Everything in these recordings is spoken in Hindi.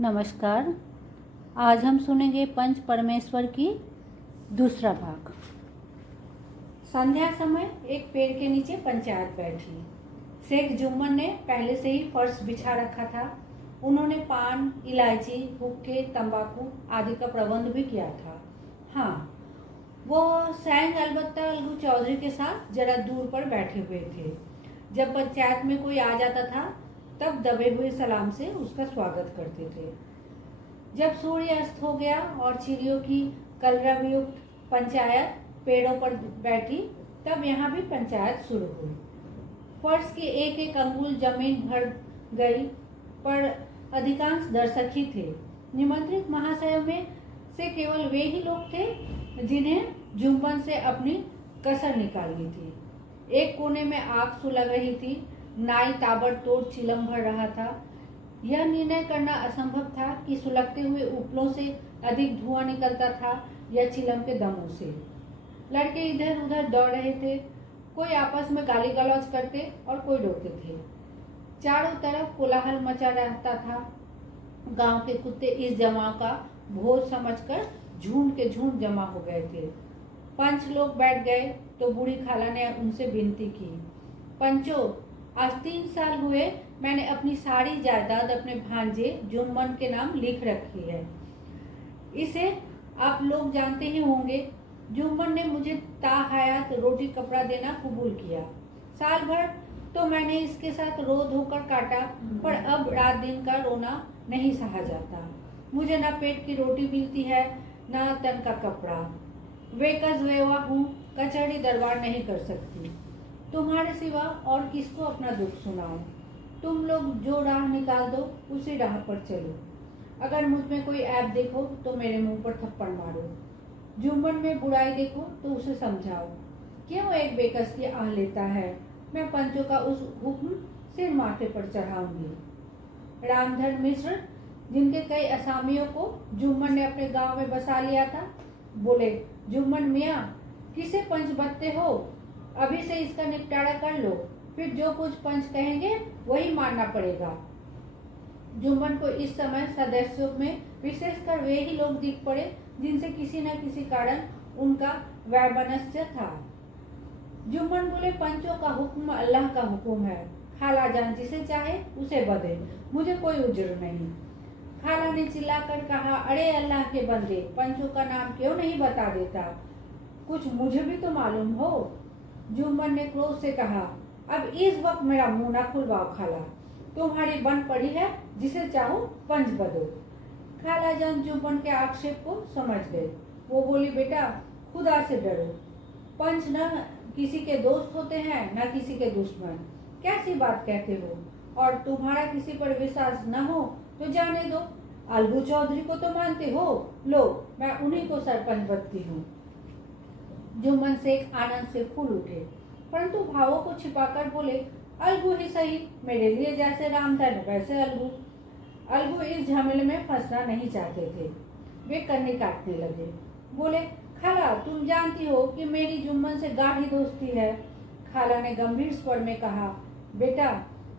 नमस्कार। आज हम सुनेंगे पंच परमेश्वर की दूसरा भाग। संध्या समय एक पेड़ के नीचे पंचायत बैठी। शेख जुम्मन ने पहले से ही फर्श बिछा रखा था। उन्होंने पान, इलायची, हुक्के, तंबाकू आदि का प्रबंध भी किया था। हाँ, वो सैंग अलबत्ता अलगू चौधरी के साथ जरा दूर पर बैठे हुए थे। जब पंचायत में कोई आ जाता था तब दबे हुए सलाम से उसका स्वागत करते थे। जब सूर्य अस्त हो गया और चिड़ियों की कलरवयुक्त पंचायत पेड़ों पर बैठी तब यहाँ भी पंचायत शुरू हुई। फर्श की एक एक अंगुल जमीन भर गई, पर अधिकांश दर्शक ही थे। निमंत्रित महाशयों में से केवल वे ही लोग थे जिन्हें जुम्मन से अपनी कसर निकालनी थी। एक कोने में आग सुलग रही थी। नाई ताबड़तोड़ चिलम भर रहा था। यह निर्णय करना असंभव था कि सुलगते हुए उपलों से अधिक धुआं निकलता था या चिलम के दमों से। लड़के इधर उधर दौड़ रहे थे, कोई आपस में गाली गलौज करते और कोई रोते थे। चारों तरफ कोलाहल मचा रहता था। गांव के कुत्ते इस जमाव का भोज समझकर झुंड के झुंड जमा हो गए थे। पंच लोग बैठ गए तो बूढ़ी खाला ने उनसे विनती की, पंचो, आज 3 साल हुए मैंने अपनी सारी जायदाद अपने भांजे जुम्मन के नाम लिख रखी है। इसे आप लोग जानते ही होंगे। जुम्मन ने मुझे ताहयात रोटी कपड़ा देना कबूल किया। साल भर तो मैंने इसके साथ रो धोकर काटा, पर अब रात दिन का रोना नहीं सहा जाता। मुझे न पेट की रोटी मिलती है न तन का कपड़ा। वेकस वेवा हूँ, कचहरी दरबार नहीं कर सकती। तुम्हारे सिवा और किसको अपना दुख सुनाऊं? तुम लोग जो राह निकाल दो उसी राह पर चलो। अगर मुझ में कोई ऐब देखो तो मेरे मुंह पर थप्पड़ मारो। जुम्मन में बुराई देखो तो उसे समझाओ। क्यों एक बेकस की आह लेता है? मैं पंचों का उस हुक्म सिर माथे पर चढ़ाऊंगी। रामधन मिश्र, जिनके कई असामियों को जुम्मन ने अपने गांव में बसा लिया था, बोले, जुम्मन मियाँ, किसे पंच बदते हो? अभी से इसका निपटारा कर लो, फिर जो कुछ पंच कहेंगे वही मानना पड़ेगा। जुम्मन को इस समय सदस्यों में विशेषकर वे ही लोग दिख पड़े जिनसे किसी न किसी कारण उनका वैमनस्य था। जुम्मन बोले, पंचों का हुक्म अल्लाह का हुक्म है। खाला जान जिसे चाहे उसे बदे, मुझे कोई उज्र नहीं। खाला ने चिल्लाकर कहा, अरे अल्लाह के बंदे, पंचों का नाम क्यों नहीं बता देता? कुछ मुझे भी तो मालूम हो। जुम्मन ने क्रोध से कहा, अब इस वक्त मेरा मुंह न खुलवाओ खाला। तुम्हारी बन पड़ी है, जिसे चाहो पंच बदो। खाला जान जुम्मन के आक्षेप को समझ गए। वो बोली, बेटा, खुदा से डरो। पंच न किसी के दोस्त होते हैं न किसी के दुश्मन। कैसी बात कहते हो? और तुम्हारा किसी पर विश्वास न हो तो जाने दो। अलगू चौधरी को तो मानते हो, लो मैं उन्हीं को सरपंच बनती हूँ। जुम्मन शेख आनंद से फूल उठे, परंतु भावों को छिपाकर बोले, अलगू ही सही, मेरे लिए जैसे रामधन वैसे अलगू। अलगू इस झमेले में फंसना नहीं चाहते थे। वे कन्नी काटने लगे। बोले, खाला, तुम जानती हो कि मेरी जुम्मन से गाढ़ी दोस्ती है। खाला ने गंभीर स्वर में कहा, बेटा,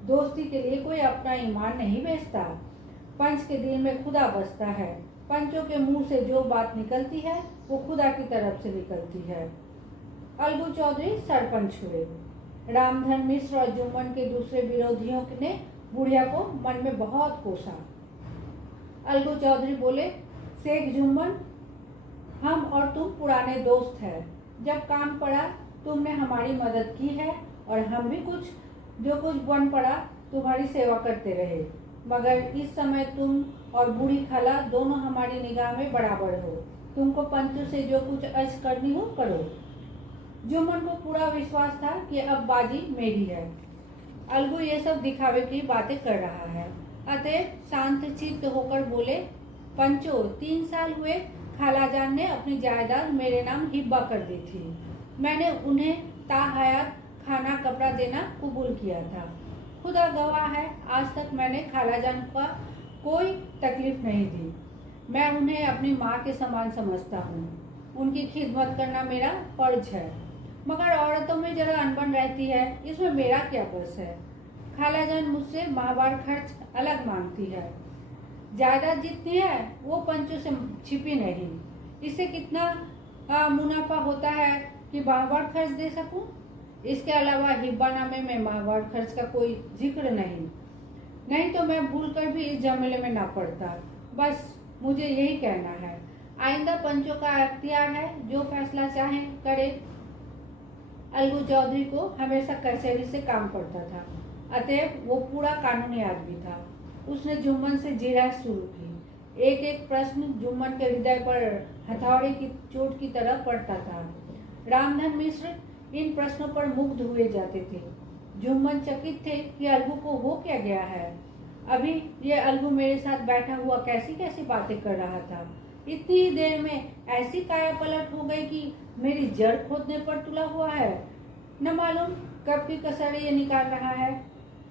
दोस्ती के लिए कोई अपना ईमान नहीं बेचता। पंच के दिल में खुदा बसता है। पंचों के मुंह से जो बात निकलती है वो खुदा की तरफ से निकलती है। अलगू चौधरी सरपंच हुए। रामधन मिश्र और जुम्मन के दूसरे विरोधियों ने बुढ़िया को मन में बहुत कोसा। अलगू चौधरी बोले, शेख जुम्मन, हम और तुम पुराने दोस्त हैं। जब काम पड़ा तुमने हमारी मदद की है और हम भी जो कुछ बन पड़ा तुम्हारी सेवा करते रहे, मगर इस समय तुम और बूढ़ी खाला दोनों हमारी निगाह में बराबर हो। तुमको पंचों से जो कुछ अर्ज करनी हो करो। जुम्मन को पूरा विश्वास था कि अब बाजी मेरी है। अलगू ये सब दिखावे की बातें कर रहा है, अतः शांत चित्त होकर बोले, पंचो, 3 साल हुए खालाजान ने अपनी जायदाद मेरे नाम हिब्बा कर दी थी। मैंने उन्हें ताहयात खाना कपड़ा देना कबूल किया था। खुदा गवाह है, आज तक मैंने खालाजान का कोई तकलीफ नहीं दी। मैं उन्हें अपनी माँ के समान समझता हूँ। उनकी खिदमत करना मेरा फर्ज है। मगर औरतों में जरा अनबन रहती है, इसमें मेरा क्या बस है। खालाजान मुझसे माहवार खर्च अलग मांगती है। जायदाद जितनी है वो पंचों से छिपी नहीं। इससे कितना मुनाफा होता है कि माहवार खर्च दे सकूं। इसके अलावा हिब्बानामे में माहवार खर्च का कोई जिक्र नहीं तो मैं भूल कर भी इस झमेले में ना पड़ता। बस मुझे यही कहना है, आइंदा पंचों का अख्तियार है, जो फैसला चाहें करे। अलगू चौधरी को हमेशा कचहरी से काम पड़ता था, अतएव वो पूरा कानूनी आदमी था। उसने जुम्मन से जिरह शुरू की। एक एक प्रश्न जुम्मन के हृदय पर हथौड़े की चोट की तरह पड़ता था। रामधन मिश्र इन प्रश्नों पर मुग्ध हुए जाते थे। जुम्मन चकित थे कि अलगू को हो क्या गया है। अभी ये अलगू मेरे साथ बैठा हुआ कैसी कैसी बातें कर रहा था। इतनी ही देर में ऐसी काया पलट हो गई कि मेरी जड़ खोदने पर तुला हुआ है। न मालूम कब की कसर ये निकाल रहा है।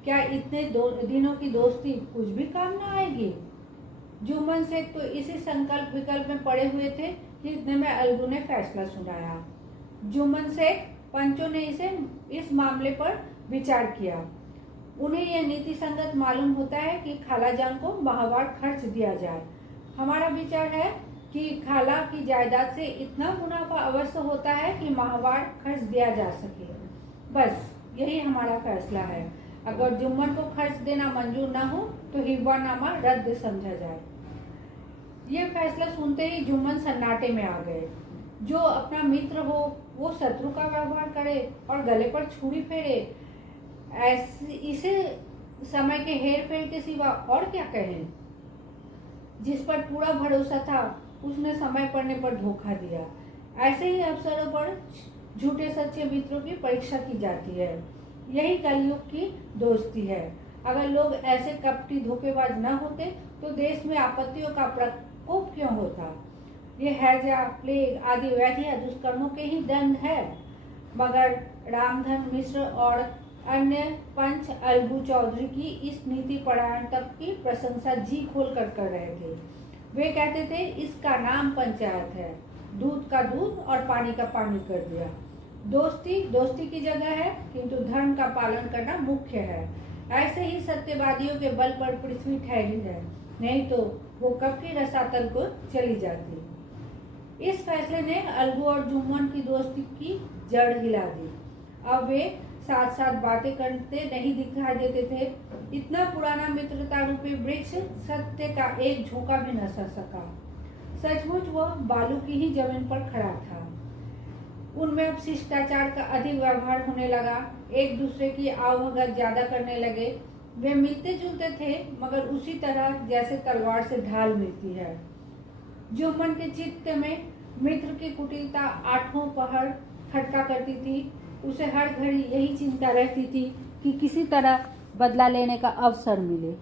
क्या इतने दिनों की दोस्ती कुछ भी काम न आएगी। जुम्मन शेख तो इसी संकल्प विकल्प में पड़े हुए थे कि इतने में अलगू ने फैसला सुनाया। जुम्मन शेख पंचों ने इस मामले पर विचार किया। उन्हें यह नीति संगत मालूम होता है कि खालाजान को माहवार खर्च दिया जाए। हमारा विचार है कि खाला की जायदाद से इतना मुनाफा अवश्य होता है कि माहवार खर्च दिया जा सके। बस यही हमारा फैसला है। अगर जुम्मन को खर्च देना मंजूर न हो तो हिब्बानामा रद्द समझा जाए। ये फैसला सुनते ही जुम्मन सन्नाटे में आ गए। जो अपना मित्र हो वो शत्रु का व्यवहार करे और गले पर छुरी फेरे, इसे समय के हेर फेर के सिवा और क्या कहें। जिस पर पूरा भरोसा था उसने समय पड़ने पर धोखा दिया। ऐसे ही अवसरों पर झूठे सच्चे मित्रों की परीक्षा की जाती है। यही कलयुग की दोस्ती है। अगर लोग ऐसे कपटी धोखेबाज न होते तो देश में आपत्तियों का प्रकोप क्यों होता। ये हैजा, प्लेग आदि व्याधियां दुष्कर्मों के ही दंड है। मगर रामधन मिश्र और अन्य पंच अलगू चौधरी की इस नीति परायण तक की प्रशंसा जी खोल कर रहे थे। वे कहते थे इसका नाम पंचायत है, दूध का दूध और पानी का पानी कर दिया। दोस्ती दोस्ती की जगह है, किंतु धर्म का पालन करना मुख्य है। ऐसे ही सत्यवादियों के बल पर पृथ्वी ठहरी है, नहीं तो वो कब की रसातल को चली जाती। इस फैसले ने अलगू और जुम्मन की दोस्ती की जड़ हिला दी। अब वे साथ साथ बातें करते नहीं दिखाई देते थे। इतना पुराना मित्रता रूपी वृक्ष सत्य का एक झोंका भी न सह सका। सचमुच वह बालू की ही जमीन पर खड़ा था। उनमें अब शिष्टाचार का अधिक व्यवहार होने लगा। एक दूसरे की आवभगत ज्यादा करने लगे। वे मिलते जुलते थे, मगर उसी तरह जैसे तलवार से ढाल मिलती है। जुम्मन के चित्त में मित्र की कुटिलता आठों पहर खटका करती थी। उसे हर घड़ी यही चिंता रहती थी कि किसी तरह बदला लेने का अवसर मिले।